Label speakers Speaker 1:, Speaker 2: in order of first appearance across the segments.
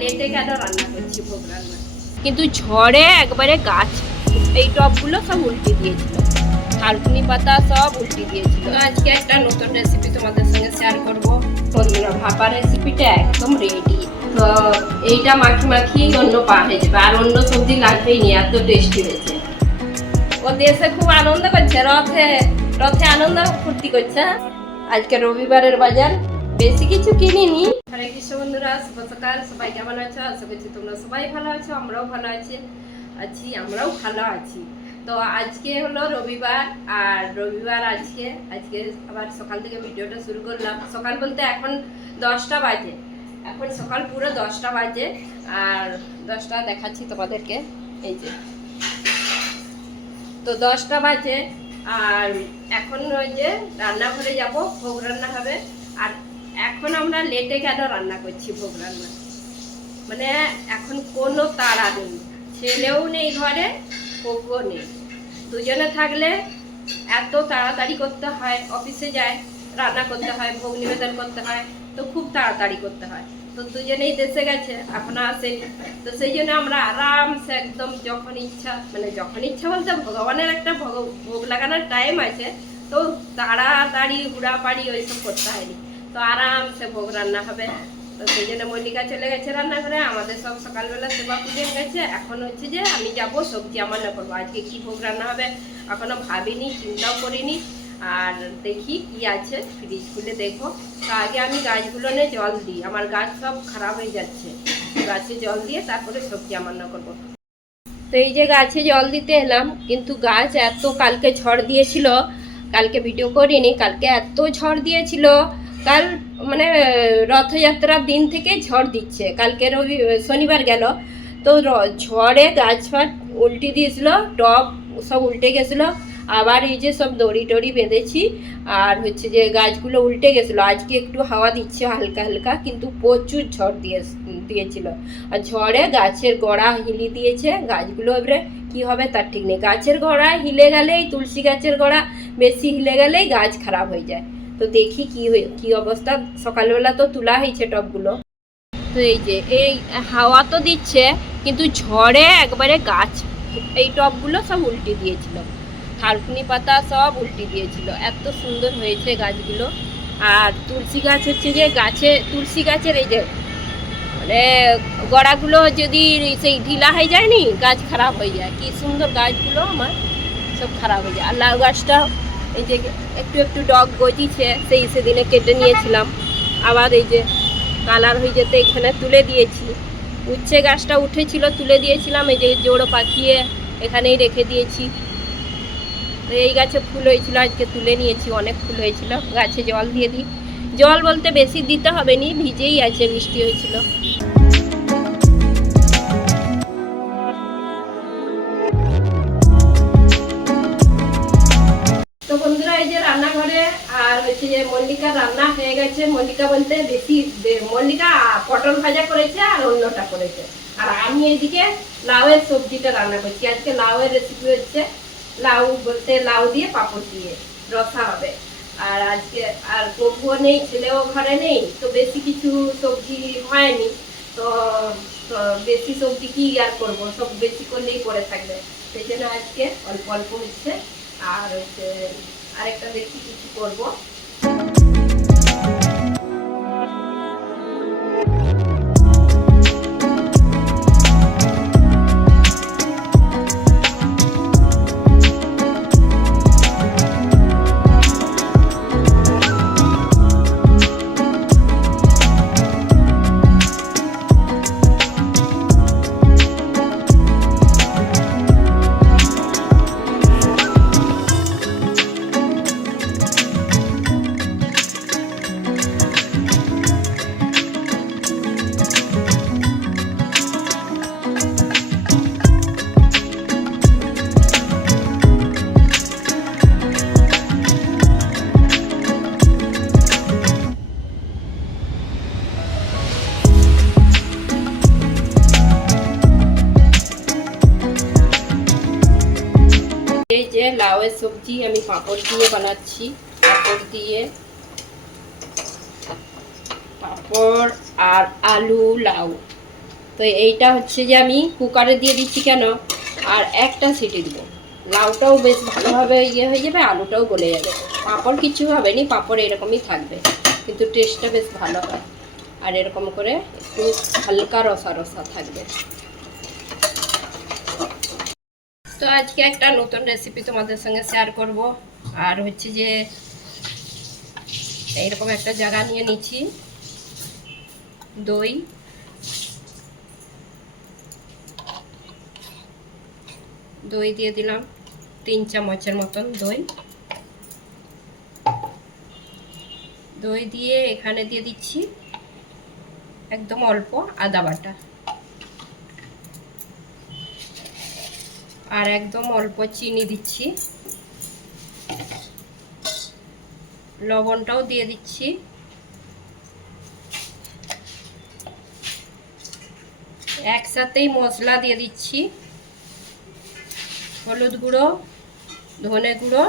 Speaker 1: লেটে কেন রান্না করছি ভোগ রান্না কিন্তু ঝড়ে একবারে গাছ এই টবগুলো সব উল্টে দিয়েছিল। থালকুনি পাতা সব উল্টে দিয়েছিল। আজকে একটা নতুন রেসিপি তোমাদের সঙ্গে শেয়ার করব। বন্ধুরা ভাপা রেসিপিটা একদম রেডি তো এইটা মাখি মাখি অন্য পা হয়ে যাবে আর অন্য সবজি লাগবেই নি এত টেস্টি হয়েছে। ও দেশে খুব আনন্দ করছে রথে রথে আনন্দ ফুর্তি করছে। আজকে রবিবারের বাজার বেশি কিছু কিনিনি। হরে কৃষ্ণ বন্ধুরা শুভ সকাল সবাই কেমন আছো? আশা করছি তোমরা সবাই ভালো আছো, আমরাও ভালো আছি। আছি, আমরাও ভালো আছি। তো আজকে হলো রবিবার, আর রবিবার আজকে আজকে আবার সকাল থেকে ভিডিওটা শুরু করলাম। সকাল বলতে এখন দশটা বাজে। এখন সকাল পুরো দশটা বাজে, আর দশটা দেখাচ্ছি তোমাদেরকে। এই যে। তো দশটা বাজে, আর এখন ওই যে রান্নাঘরে যাব, ভোগ রান্না হবে, আর এখন আমরা লেটে কেন রান্না করছি ভোগ রান্না মানে এখন কোনো তাড়া নেই। ছেলেও নেই ঘরে, বউও নেই। দুজনে থাকলে এত তাড়াতাড়ি করতে হয়, অফিসে যায়, রান্না করতে হয়, ভোগ নিবেদন করতে হয়, তো খুব তাড়াতাড়ি করতে হয়। তো দুজনেই দেশে গেছে, এখনও আসেনি। তো সেই জন্য আমরা আরামসে একদম যখন ইচ্ছা মানে যখন ইচ্ছা বলতে ভগবানের একটা ভোগ লাগানোর টাইম আছে, তো তাড়াতাড়ি হুড়াপাড়ি ওইসব করতে হয়নি। তো আরামসে ভোগ রান্না হবে। তো সেই জন্য মল্লিকা চলে গেছে রান্নাঘরে, আমাদের সব সকালবেলা সেবা পুজো গেছে। এখন হচ্ছে যে আমি যাব, সবজি আমার না করব। আজকে কি ভোগ রান্না হবে এখনও ভাবিনি, চিন্তাও করিনি। আর দেখি কি আছে ফ্রিজ খুলে দেখো তো আগে আমি গাছগুলো নিয়ে জল দিই। আমার গাছ সব খারাপ হয়ে যাচ্ছে। গাছে জল দিয়ে তারপরে সবজি আমার না করব। তো এই যে গাছে জল দিতে এলাম, কিন্তু গাছ এত কালকে ঝড় দিয়েছিল, কালকে ভিডিও করিনি, কালকে এত ঝড় দিয়েছিল। কাল মানে রথযাত্রার দিন থেকে ঝড় দিচ্ছে। কালকে রবি, শনিবার গেল। তো ঝড়ে গাছ ফাট উল্টে দিয়েছিল, টব সব উল্টে গেছিল। আবার এই যে সব দড়ি টড়ি বেঁধেছি, আর হচ্ছে যে গাছগুলো উল্টে গেছিল। আজকে একটু হাওয়া দিচ্ছে হালকা হালকা, কিন্তু প্রচুর ঝড় দিয়ে, দিয়েছিল। আর ঝড়ে গাছের গোড়া হিলি দিয়েছে। গাছগুলো এবারে কি হবে তার ঠিক নেই। গাছের গোড়া হিলে গেলেই, তুলসী গাছের গোড়া বেশি হিলে গেলেই গাছ খারাপ হয়ে যায়। তো দেখি কি কি অবস্থা। সকালবেলা তো তোলা হয়েছে টবগুলো তো এই যে, এই হাওয়া তো দিচ্ছে, কিন্তু ঝড়ে একবারে গাছ, এই টবগুলো সব উল্টে দিয়েছিল। থালকুনি পাতা সব উল্টে দিয়েছিল। এত সুন্দর হয়েছে গাছগুলো। আর তুলসী গাছ হচ্ছে যে, গাছে, তুলসী গাছের এই যে মানে গড়াগুলো যদি সেই ঢিলা হয়ে যায়নি গাছ খারাপ হয়ে যায়। কি সুন্দর গাছগুলো আমার, সব খারাপ হয়ে যায়। আর লাউ গাছটা এই যে একটু একটু ডগ গজিছে সেই সেদিনে কেটে নিয়েছিলাম। আবার এই যে কালার হয়ে যেতে এখানে তুলে দিয়েছি। উচ্ছে গাছটা উঠেছিল, তুলে দিয়েছিলাম। এই যে জোড়ো পাকিয়ে এখানেই রেখে দিয়েছি। এই গাছে ফুল হয়েছিল, আজকে তুলে নিয়েছি, অনেক ফুল হয়েছিল। গাছে জল দিয়ে দিই। জল বলতে বেশি দিতে হবে নি, ভিজেই আছে, বৃষ্টি হয়েছিল। হচ্ছে যে মল্লিকা রান্না হয়ে গেছে, মল্লিকা বলতে বেশি মল্লিকা পটল ভাজা করেছে আর অন্যটা করেছে। আর আমি এদিকে লাউয়ের সবজিটা রান্না করছি। আজকে লাউয়ের রেসিপি হচ্ছে লাউ বলতে লাউ দিয়ে পাঁপড় দিয়ে, রসা হবে। আর আজকে আর প্রভুও নেই, ছেলেও ঘরে নেই, তো বেশি কিছু সবজি হয়নি। তো বেশি সবজি কি আর করব? সব বেশি করলেই পড়ে থাকবে। সেই জন্য আজকে অল্প অল্প হচ্ছে। আর হচ্ছে আরেকটা দেখি কিছু করব। Thank you. এই যে লাউয়ের সবজি আমি পাঁপড় দিয়ে বানাচ্ছি, পাঁপড় দিয়ে। পাঁপড় আর আলু, লাউ। তো এইটা হচ্ছে যে আমি কুকারে দিয়ে দিচ্ছি কেন? আর একটা সিটি দিব। লাউটাও বেশ ভালোভাবে ইয়ে হয়ে যাবে, আলুটাও গলে যাবে। পাঁপড় কিছু হবে নি পাঁপড় এরকমই থাকবে, কিন্তু টেস্টটা বেশ ভালো হয়। আর এরকম করে একটু হালকা রসা রসা থাকবে। তো আজকে একটা নতুন রেসিপি তোমাদের সঙ্গে শেয়ার করব। আর হচ্ছে যে এইরকম একটা জায়গা নিয়ে নিচ্ছি। দই। দই দিয়ে দিলাম তিন চামচের মতন দই। দই দিয়ে এখানে দিয়ে দিচ্ছি একদম অল্প আদা বাটা। আর একদম অল্প চিনি দিচ্ছি। লবণটাও দিয়ে দিচ্ছি। একসাথেই মশলা দিয়ে দিচ্ছি। হলুদ গুঁড়ো, ধনে গুঁড়ো,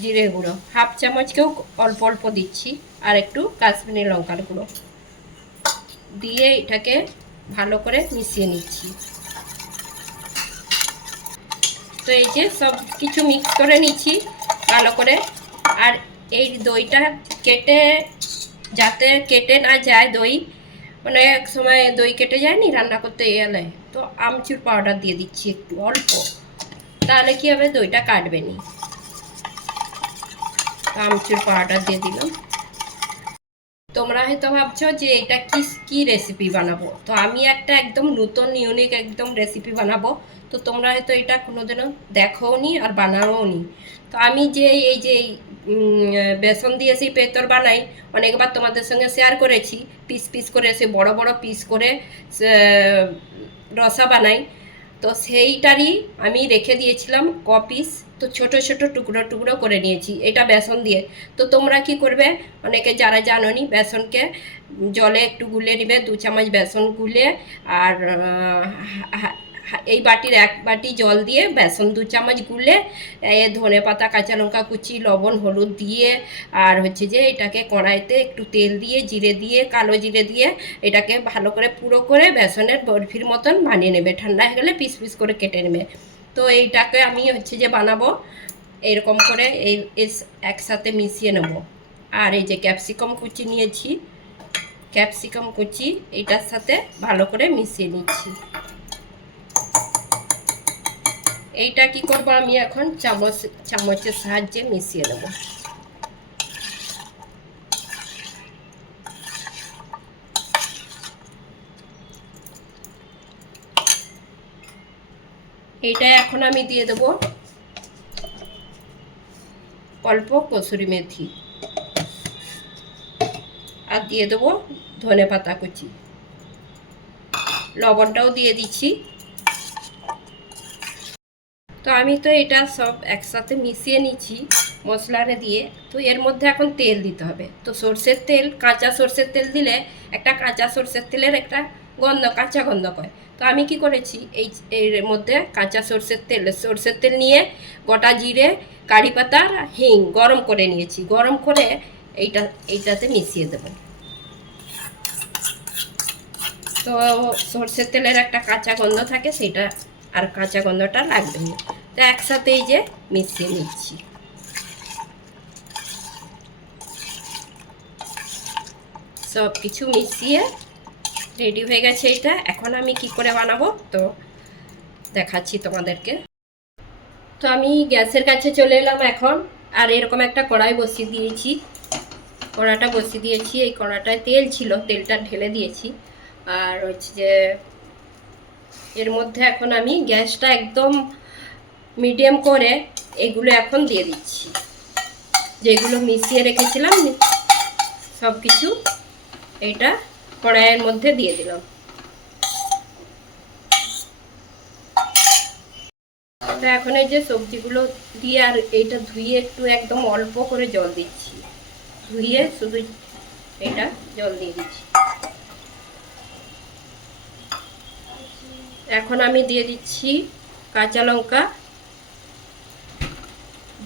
Speaker 1: জিরে গুঁড়ো। হাফ চামচকেও অল্প অল্প দিচ্ছি আর একটু কাশ্মীরি লঙ্কার গুঁড়ো। দিয়ে এটাকে ভালো করে মিশিয়ে নিচ্ছি। তো এই যে সব কিছু মিক্স করে নিচ্ছি ভালো করে। আর এই দইটা কেটে, যাতে কেটে না যায় দই মানে এক সময় দই কেটে যায়নি, রান্না করতে এলে। তো আমচুর পাউডার দিয়ে দিচ্ছি একটু অল্প। তাহলে কি হবে? দইটা কাটবে নি। আমচুর পাউডার দিয়ে দিলাম। তোমরা হয়তো ভাবছ যে এটা কি কি রেসিপি বানাবো? তো আমি একটা একদম নতুন ইউনিক একদম রেসিপি বানাবো। তো তোমরা হয়তো এটা কোনোদিনও দেখোও নি আর বানাও নি তো আমি যে এই যে বেসন দিয়ে সেই পেতর বানাই, অনেকবার তোমাদের সঙ্গে শেয়ার করেছি। পিস পিস করে সে বড় বড় পিস করে রসা বানাই। তো সেইটারই আমি রেখে দিয়েছিলাম ক পিস তো ছোট ছোট টুকরো টুকরো করে নিয়েছি। এটা বেসন দিয়ে। তো তোমরা কি করবে? অনেকে যারা জানোনি, বেসনকে জলে একটু গুলে নিবে, দু চামচ বেসন গুলে আর এই বাটির এক বাটি জল দিয়ে বেসন দু চামচ গুলে ধনে পাতা, কাঁচা লঙ্কা কুচি, লবণ, হলুদ দিয়ে আর হচ্ছে যে এটাকে কড়াইতে একটু তেল দিয়ে, জিরে দিয়ে, কালো জিরে দিয়ে এটাকে ভালো করে পুরো করে বেসনের বরফির মতন বানিয়ে নেবে। ঠান্ডা হয়ে গেলে পিস পিস করে কেটে নেবে। তো এইটাকে আমি হচ্ছে যে বানাবো, এরকম করে এই একসাথে মিশিয়ে নেব। আর এই যে ক্যাপসিকাম কুচি নিয়েছি, ক্যাপসিকাম কুচি এইটার সাথে ভালো করে মিশিয়ে নিচ্ছি। এইটা কি করব আমি এখন? চামচ, চামচের সাহায্যে মিশিয়ে নেব। এইটা এখন আমি দিয়ে দেব অল্প কসুরি মেথি। আর দিয়ে দেবো ধনে পাতা কুচি। লবণটাও দিয়ে দিচ্ছি। তো আমি তো এটা সব একসাথে মিশিয়ে নিচ্ছি মশলারে দিয়ে। তো এর মধ্যে এখন তেল দিতে হবে। তো সর্ষের তেল, কাঁচা সর্ষের তেল দিলে একটা কাঁচা সর্ষের তেলের একটা গন্ধ, কাঁচা গন্ধ পায়। তো আমি কি করেছি, এই, এর মধ্যে কাঁচা সর্ষের তেল সর্ষের তেল নিয়ে গোটা জিরে, কারি আর হিং গরম করে নিয়েছি। গরম করে এইটা, এইটাতে মিশিয়ে দেবো। তো সর্ষের তেলের একটা কাঁচা গন্ধ থাকে, সেটা আর কাঁচা গন্ধটা লাগবে না। তো একসাথে এই যে মিশিয়ে নিচ্ছি। সব কিছু মিশিয়ে রেডি হয়ে গেছে এটা। এখন আমি কি করে বানাবো? তো দেখাচ্ছি তোমাদেরকে। তো আমি গ্যাসের কাছে চলে এলাম এখন। আর এরকম একটা কড়াই বসিয়ে দিয়েছি। কড়াটা বসিয়ে দিয়েছি। এই কড়াটায় তেল ছিল, তেলটা ঢেলে দিয়েছি। আর হচ্ছে যে এর মধ্যে এখন আমি গ্যাসটা একদম মিডিয়াম করে এগুলো এখন দিয়ে দিচ্ছি। যেগুলো মিশিয়ে রেখেছিলাম সব কিছু এটা কড়াইয়ের মধ্যে দিয়ে দিলাম। তো এখন এই যে সবজিগুলো দিয়ে আর এইটা ধুয়ে একটু একদম অল্প করে জল দিচ্ছি। ধুয়ে শুধু এটা জল দিয়ে দিচ্ছি। এখন আমি দিয়ে দিচ্ছি কাঁচা লঙ্কা।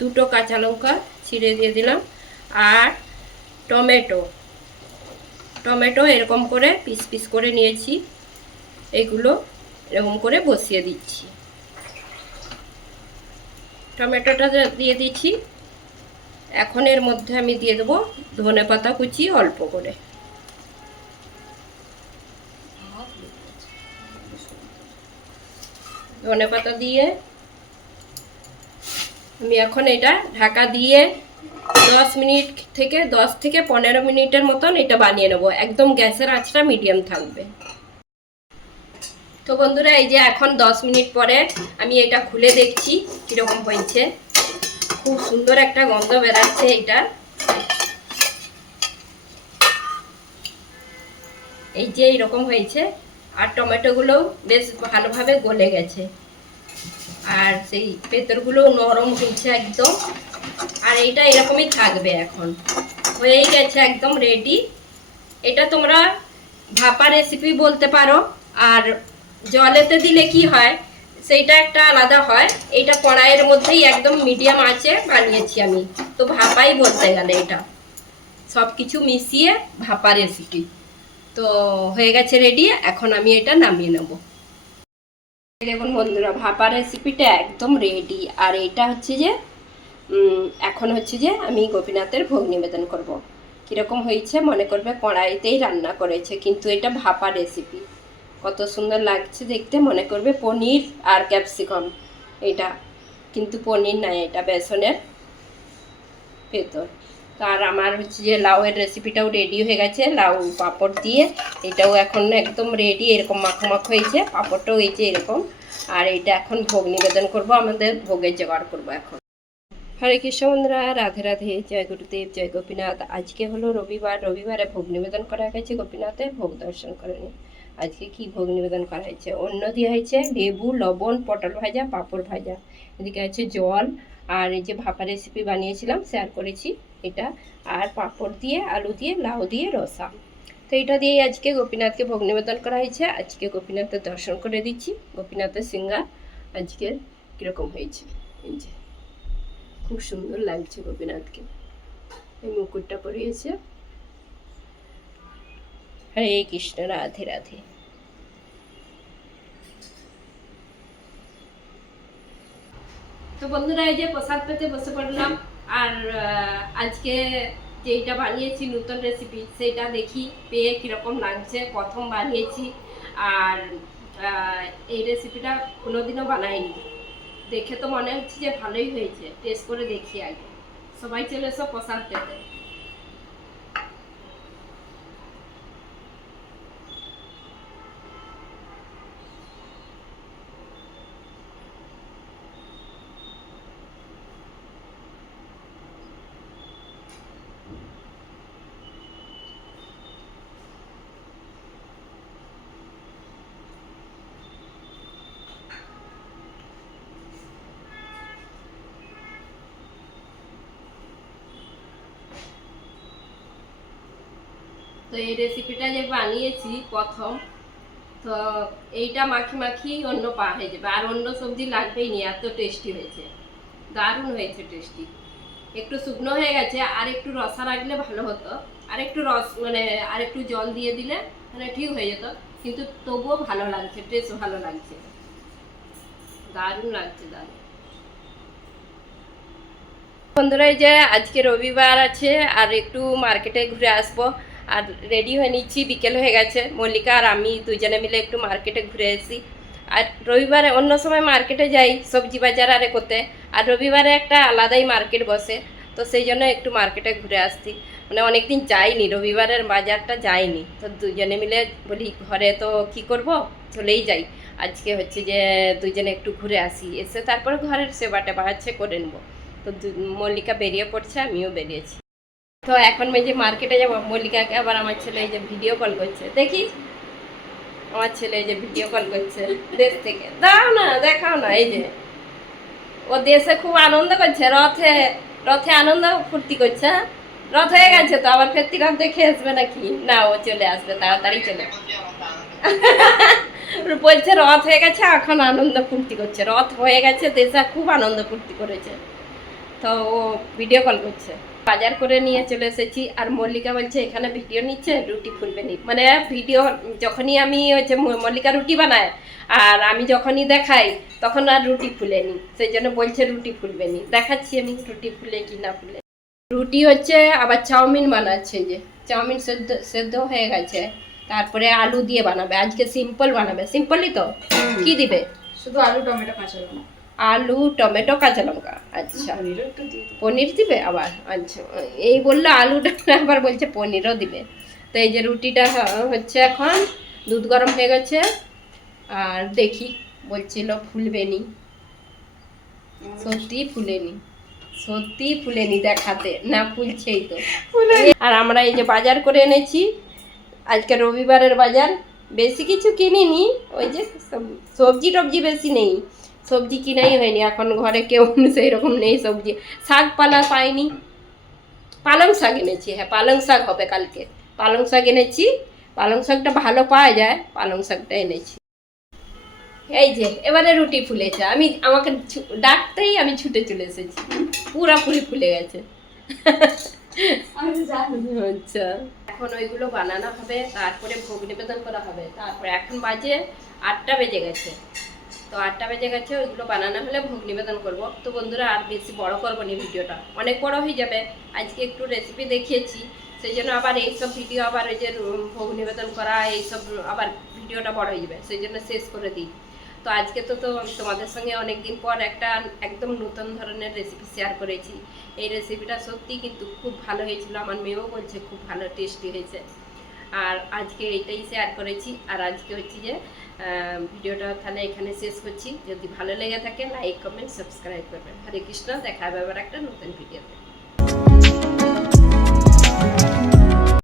Speaker 1: দুটো কাঁচা লঙ্কা ছিঁড়ে দিয়ে দিলাম। আর টমেটো। টমেটো এরকম করে পিস পিস করে নিয়েছি। এইগুলো এরকম করে বসিয়ে দিচ্ছি। টমেটোটা দিয়ে দিচ্ছি, এখন এর মধ্যে আমি দিয়ে দেবো ধনে পাতা কুচি অল্প করে। ধনে পাতা দিয়ে আমি এখন এটা ঢাকা দিয়ে দশ মিনিট থেকে দশ থেকে পনেরো মিনিটের মতন এটা বানিয়ে নেব। একদম গ্যাসের আঁচটা মিডিয়াম থাকবে। তো বন্ধুরা, এই যে এখন দশ মিনিট পরে আমি এটা খুলে দেখছি কীরকম হয়েছে। খুব সুন্দর একটা গন্ধ বেরাচ্ছে এটা এই যে এইরকম হয়েছে। আর টমেটোগুলোও বেশ ভালোভাবে গলে গেছে। আর সেই ভেতরগুলো নরম হয়েছে একদম। আর এইটা এরকমই থাকবে এখন। হয়েই গেছে একদম রেডি এটা তোমরা ভাপা রেসিপি বলতে পারো। আর জলেতে দিলে কি হয়, সেইটা একটা আলাদা হয়। এটা কড়াইয়ের মধ্যেই একদম মিডিয়াম আছে বানিয়েছি আমি। তো ভাপাই বলতে গেলে এটা। সব কিছু মিশিয়ে ভাপা রেসিপি তো হয়ে গেছে রেডি এখন আমি এটা নামিয়ে নেব। দেখুন বন্ধুরা, ভাপা রেসিপিটা একদম রেডি আর এটা হচ্ছে যে এখন হচ্ছে যে আমি গোপীনাথের ভোগ নিবেদন করব। কীরকম হয়েছে মনে করবে, কড়াইতেই রান্না করেছে, কিন্তু এটা ভাপা রেসিপি কত সুন্দর লাগছে দেখতে, মনে করবে পনির আর ক্যাপসিকাম এটা। কিন্তু পনির নাই, এটা বেসনের ভেতর। তো আর আমার হচ্ছে যে লাউয়ের রেসিপিটাও রেডি হয়ে গেছে, লাউ পাঁপড় দিয়ে। এটাও এখন একদম রেডি এরকম মাখো মাখো হয়েছে, পাঁপড়টাও হয়েছে এরকম। আর এটা এখন ভোগ নিবেদন করব, আমাদের ভোগের জোগাড় করব এখন। হরে কৃষ্ণ বন্ধুরা, রাধে রাধে, জয় গুরুদেব, জয় গোপীনাথ। আজকে হলো রবিবার, রবিবারে ভোগ নিবেদন করা হয়েছে গোপীনাথে, ভোগ দর্শন করে নিই আজকে কি ভোগ নিবেদন করা হয়েছে? অন্য দিয়ে হয়েছে, লেবু, লবণ, পটল ভাজা, পাঁপড় ভাজা। এদিকে আছে জল, আর এই যে ভাপা রেসিপি বানিয়েছিলাম শেয়ার করেছি এটা। আর পাঁপড় দিয়ে, আলু দিয়ে, লাউ দিয়ে, রসা। তো এটা দিয়েই আজকে গোপীনাথকে ভোগ নিবেদন করা হয়েছে। আজকে গোপীনাথের দর্শন করে দিচ্ছি। গোপীনাথের সিঙ্গার আজকের কীরকম হয়েছে? এই যে। খুব সুন্দর লাগছে গোপীনাথকে। এই মুকুটটা পরিয়েছে। হরে কৃষ্ণ, রাধে রাধে। তো বন্ধুরা, এই যে প্রসাদ পেতে বসে পড়লাম। আর আজকে যেইটা বানিয়েছি, নতুন রেসিপি সেটা দেখি, পেয়ে কীরকম লাগছে। প্রথম বানিয়েছি। আর এই রেসিপিটা কোনোদিনও বানাইনি। দেখে তো মনে হচ্ছে যে ভালোই হয়েছে। টেস্ট করে দেখি আগে। সবাই চলে এসো প্রসাদ পেতে। তো এই রেসিপিটা যে বানিয়েছি প্রথম, তো এইটা মাখি মাখি অন্য পা হয়ে যাবে। আর অন্য সবজি লাগবেই নি, এত টেস্টি হয়েছে। দারুণ হয়েছে টেস্টি একটু শুকনো হয়ে গেছে, আর একটু রসা রাখলে ভালো হতো। আর একটু রস মানে আর একটু জল দিয়ে দিলে মানে ঠিক হয়ে যেত। কিন্তু তবুও ভালো লাগছে টেস্ট ভালো লাগছে। দারুণ লাগছে, দারুণ। বন্ধুরা, এই যে আজকে রবিবার আছে, আর একটু মার্কেটে ঘুরে আসব। আর রেডি হয়ে নিচ্ছি, বিকেল হয়ে গেছে। মল্লিকা আর আমি দুজনে মিলে একটু মার্কেটে ঘুরে আসি আর রবিবারে অন্য সময় মার্কেটে যাই সবজি বাজার আরে করতে আর রবিবারে একটা আলাদাই মার্কেট বসে, তো সেই জন্য একটু মার্কেটে ঘুরে আসছি। মানে অনেকদিন যাইনি, রবিবারের বাজারটা যাইনি। তো দুজনে মিলে বলি, ঘরে তো কি করব? চলেই যাই। আজকে হচ্ছে যে দুজনে একটু ঘুরে আসি। এসে তারপরে ঘরের সেবাটা আছে করে নেব। তো মল্লিকা বেরিয়ে পড়ছে, আমিও বেরিয়েছি। তো এখন এই যে মার্কেটে যাব, মল্লিকাকে আবার আমার ছেলে এই যে ভিডিও কল করছে। দেখি? আমার ছেলে এই যে ভিডিও কল করছে দেশ থেকে। দাও না, দেখাও না, এই যে। ও দেশে খুব আনন্দ করছে, রথে রথে আনন্দ ফুর্তি করছে হ্যাঁ? রথ হয়ে গেছে তো, আবার ফেরতি রথ দেখে আসবে নাকি? না, ও চলে আসবে, তাড়াতাড়ি চলে বলছে, রথ হয়ে গেছে, এখন আনন্দ ফুর্তি করছে। রথ হয়ে গেছে, দেশে খুব আনন্দ ফুর্তি করেছে। তো ও ভিডিও কল করছে। বাজার করে নিয়ে চলে এসেছি আর মল্লিকা বলছে এখানে ভিডিও নিচ্ছে রুটি ফুলবে নি। মানে ভিডিও যখনই আমি হচ্ছে মল্লিকা রুটি বানায় আর আমি যখনই দেখাই তখন আর রুটি ফুলেনি। সেই জন্য বলছে রুটি ফুলবে নি। দেখাচ্ছি আমি রুটি ফুলে কি না ফুলে। রুটি হচ্ছে আবার চাউমিন বানাচ্ছে যে। চাউমিন সেদ্ধ সেদ্ধ হয়ে গেছে। তারপরে আলু দিয়ে বানাবে। আজকে সিম্পল বানাবে। সিম্পলই তো? কি দিবে?
Speaker 2: শুধু আলু টমেটো কাঁচা লঙ্কা
Speaker 1: আলু টমেটো কাঁচা লঙ্কা। আচ্ছা। পনির দিবে আবার? আচ্ছা এই বলল আলুটা আবার বলছে পনিরও দিবে। তো এই যে রুটিটা হচ্ছে এখন দুধ গরম হয়ে গেছে। আর দেখি বলছিল ফুলবেনি। সত্যি ফুলেনি। সত্যি ফুলেনি দেখাতে না ফুলছেই তো। আর আমরা এই যে বাজার করে এনেছি আজকে রবিবারের বাজার বেশি কিছু কিনিনি ওই যে সবজি টবজি বেশি নেই। সবজি কিনাই হয়নি এখন ঘরে কেউ সেই রকম নেই সবজি। শাক পালা পাইনি। পালং শাক এনেছি হ্যাঁ পালং শাক হবে কালকে। পালং শাক এনেছি পালং শাকটা ভালো পাওয়া যায় পালং শাকটা এনেছি। এই যে এবারে রুটি ফুলেছে। আমি আমাকে ডাকতেই আমি ছুটে চলে এসেছি। পুরাপুরি ফুলে গেছে। আচ্ছা। এখন ওইগুলো বানানো হবে তারপরে ভোগ নিবেদন করা হবে। তারপরে এখন বাজে আটটা বেজে গেছে। তো আটটা বেজে গেছে, ওইগুলো বানানো হলে ভোগ নিবেদন করব। তো বন্ধুরা, আর বেশি বড় করব না ভিডিওটা। অনেক বড় হয়ে যাবে। আজকে একটু রেসিপি দেখিয়েছি। সেই জন্য আবার এইসব ভিডিও আবার ওই যে ভোগ নিবেদন করা, এইসব আবার ভিডিওটা বড় হয়ে যাবে। সেই জন্য শেষ করে দিই। তো আজকে তো তো তোমাদের সঙ্গে অনেক দিন পর একটা একদম নতুন ধরনের রেসিপি শেয়ার করেছি। এই রেসিপিটা সত্যি কিন্তু খুব ভালো হয়েছিল। আমার মেয়েও বলছে, খুব ভালো টেস্টি হয়েছে। আর আজকে এটাই শেয়ার করেছি। আর আজকে হচ্ছে যে ভিডিওটা তাহলে এখানে শেষ করছি। যদি ভালো লেগে থাকে লাইক কমেন্ট সাবস্ক্রাইব করবেন। হরে কৃষ্ণ, দেখা হবে আবার একটা নতুন ভিডিওতে